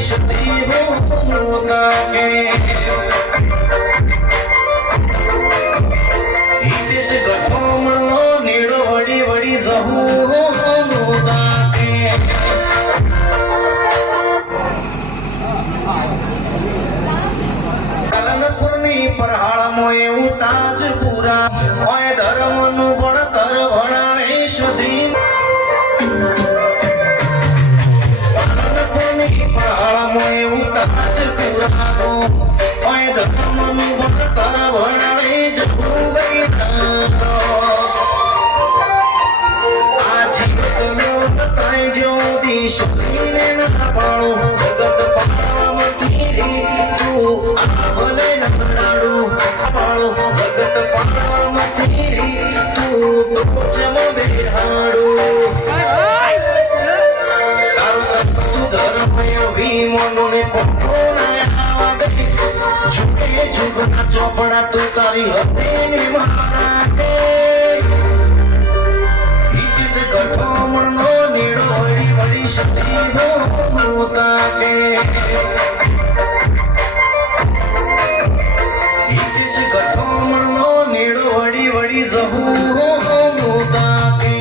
સતી હોતા કે હિતેશ ગઠોમણનો નેડો વળી વળી જહુ હોતા કે પાલનપુરની પરહાળમાં એવું તાજપુરા ઓય ધર્મનું ભણતર ભણાવે સદી પાલનપુરની પરહાળમાં એવું તાજપુરા ઓય ધર્મનું ભણતર ભણાવે જગુભાઈ આ જીવતનો તાય જ્યોતિ સદીને ના પાડો જગત પાળવામાંથી તું આવલે નમરાડું પાળો જગત પાળવામાંથી તું ટોચમ બેહાડું તારું તું ધર્મયો ભીમોને પકોડાયા દે ઝુકે ઝુકના ચોપડા તું તારી હતી ને મારા કે હિતેશ ગઠોમણનો નીડો વળી વળી સતી હોતા કે હિતેશ ગઠોમણનો નીડો વળી વળી જહુ હોતા કે